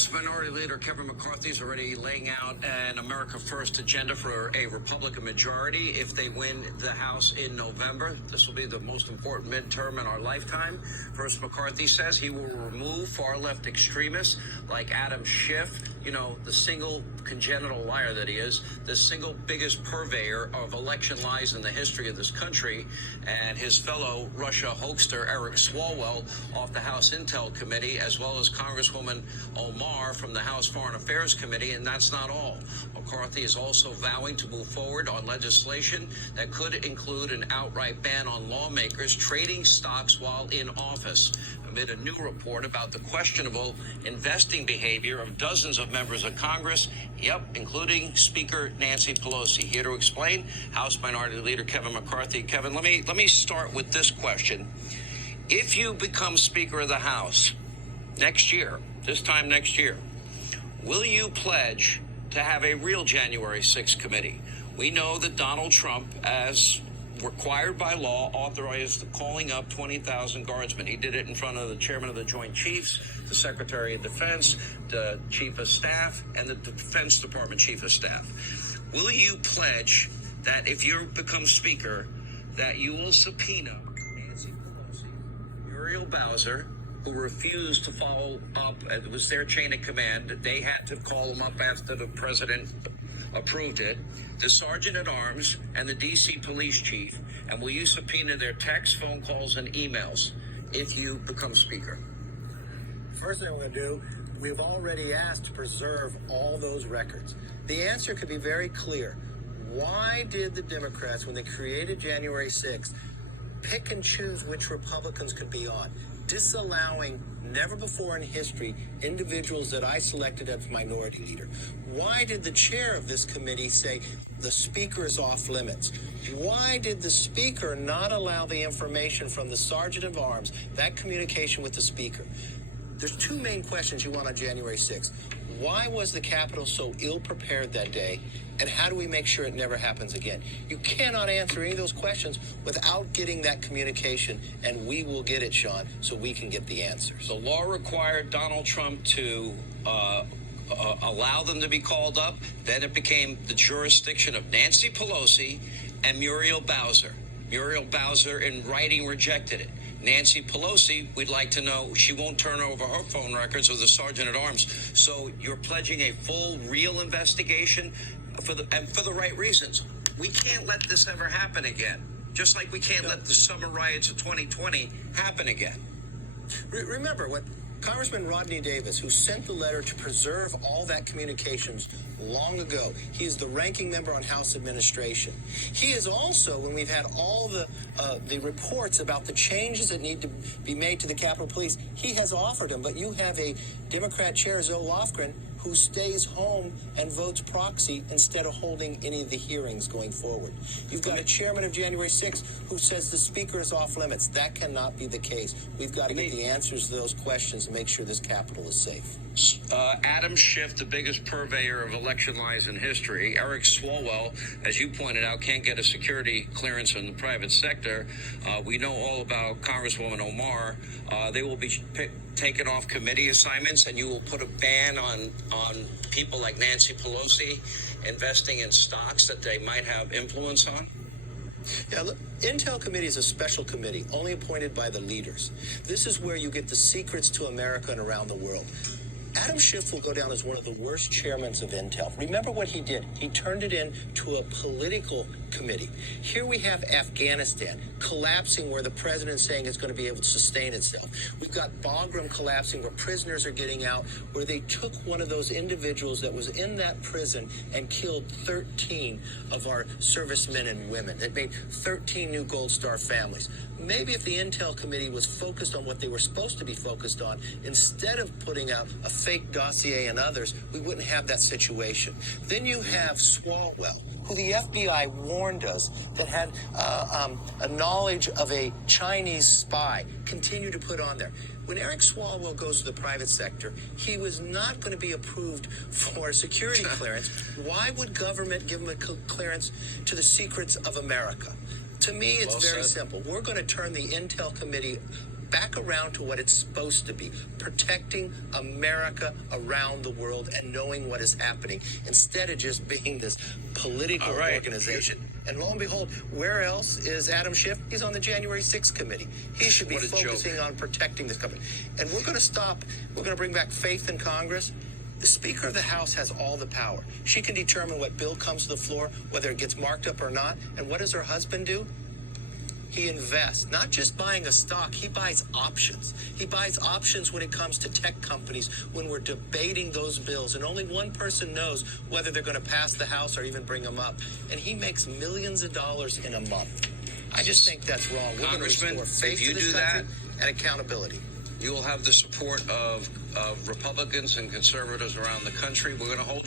House Minority Leader Kevin McCarthy is already laying out an America First agenda for a Republican majority if they win the House in November. This will be the most important midterm in our lifetime. First, McCarthy says he will remove far-left extremists like Adam Schiff, you know, the single congenital liar that he is, the single biggest purveyor of election lies in the history of this country, and his fellow Russia hoaxer Eric Swalwell off the House Intel Committee, as well as Congresswoman Omar from the House Foreign Affairs Committee, and that's not all. McCarthy is also vowing to move forward on legislation that could include an outright ban on lawmakers trading stocks while in office, amid a new report about the questionable investing behavior of dozens of members of Congress, including Speaker Nancy Pelosi. Here to explain, House Minority Leader Kevin McCarthy. Kevin, let me start with this question. If you become Speaker of the House next year, this time next year, will you pledge to have a real January 6th committee? We know that Donald Trump, as required by law, authorized the calling up 20,000 guardsmen. He did it in front of the chairman of the Joint Chiefs, the Secretary of Defense, the Chief of Staff, and the Defense Department Chief of Staff. Will you pledge that if you become Speaker, that you will subpoena Nancy Pelosi, Muriel Bowser, who refused to follow up? It was their chain of command. They had to call them up after the president approved it, the Sergeant at Arms and the D.C. Police Chief, and will you subpoena their texts, phone calls, and emails if you become Speaker? First thing we're going to do, we've already asked to preserve all those records. The answer could be very clear. Why did the Democrats, when they created January 6th, pick and choose which Republicans could be on, disallowing, never before in history, individuals that I selected as minority leader? Why did the chair of this committee say the speaker is off limits? Why did the speaker not allow the information from the sergeant of arms, that communication with the speaker? There's two main questions you want on January 6th. Why was the Capitol so ill-prepared that day? And how do we make sure it never happens again? You cannot answer any of those questions without getting that communication, and we will get it, Sean, so we can get the answers. The law required Donald Trump to allow them to be called up. Then it became the jurisdiction of Nancy Pelosi and Muriel Bowser. Muriel Bowser, in writing, rejected it. Nancy Pelosi, we'd like to know, she won't turn over her phone records or the Sergeant at Arms. So you're pledging a full, real investigation for the right reasons. We can't let this ever happen again. Just like we can't let the summer riots of 2020 happen again. Remember what Congressman Rodney Davis, who sent the letter to preserve all that communications long ago. He is the ranking member on House Administration. He is also, when we've had all the reports about the changes that need to be made to the Capitol Police, he has offered them. But you have a Democrat chair, Zoe Lofgren, who stays home and votes proxy instead of holding any of the hearings going forward. You've got a chairman of January 6th who says the speaker is off limits. That cannot be the case. We've got to get the answers to those questions and make sure this Capitol is safe. Adam Schiff, the biggest purveyor of election lies in history. Eric Swalwell, as you pointed out, can't get a security clearance in the private sector. We know all about Congresswoman Omar. They will be taken off committee assignments, and you will put a ban on people like Nancy Pelosi investing in stocks that they might have influence on? Yeah, look, Intel Committee is a special committee, only appointed by the leaders. This is where you get the secrets to America and around the world. Adam Schiff will go down as one of the worst chairmen of Intel. Remember what he did. He turned it into a political committee. Here we have Afghanistan collapsing, where the president's saying it's going to be able to sustain itself. We've got Bagram collapsing, where prisoners are getting out, where they took one of those individuals that was in that prison and killed 13 of our servicemen and women. It made 13 new Gold Star families. Maybe if the Intel Committee was focused on what they were supposed to be focused on, instead of putting out a fake dossier and others, we wouldn't have that situation. Then you have Swalwell, who the FBI warned us that had a knowledge of a Chinese spy, continue to put on there. When Eric Swalwell goes to the private sector, he was not going to be approved for a security clearance. Why would government give him a clearance to the secrets of America? To me, it's very simple. We're going to turn the Intel Committee back around to what it's supposed to be, protecting America around the world and knowing what is happening instead of just being this political organization. And lo and behold, where else is Adam Schiff? He's on the January 6th committee. He should be focusing on protecting this company. And we're going to stop. We're going to bring back faith in Congress. The Speaker of the House has all the power. She can determine what bill comes to the floor, whether it gets marked up or not. And what does her husband do? He invests, not just buying a stock, he buys options. He buys options when it comes to tech companies when we're debating those bills. And only one person knows whether they're going to pass the House or even bring them up. And he makes millions of dollars in a month. I just think that's wrong. We're going to restore faith to this country and accountability. You will have the support of Republicans and conservatives around the country. We're going to hold you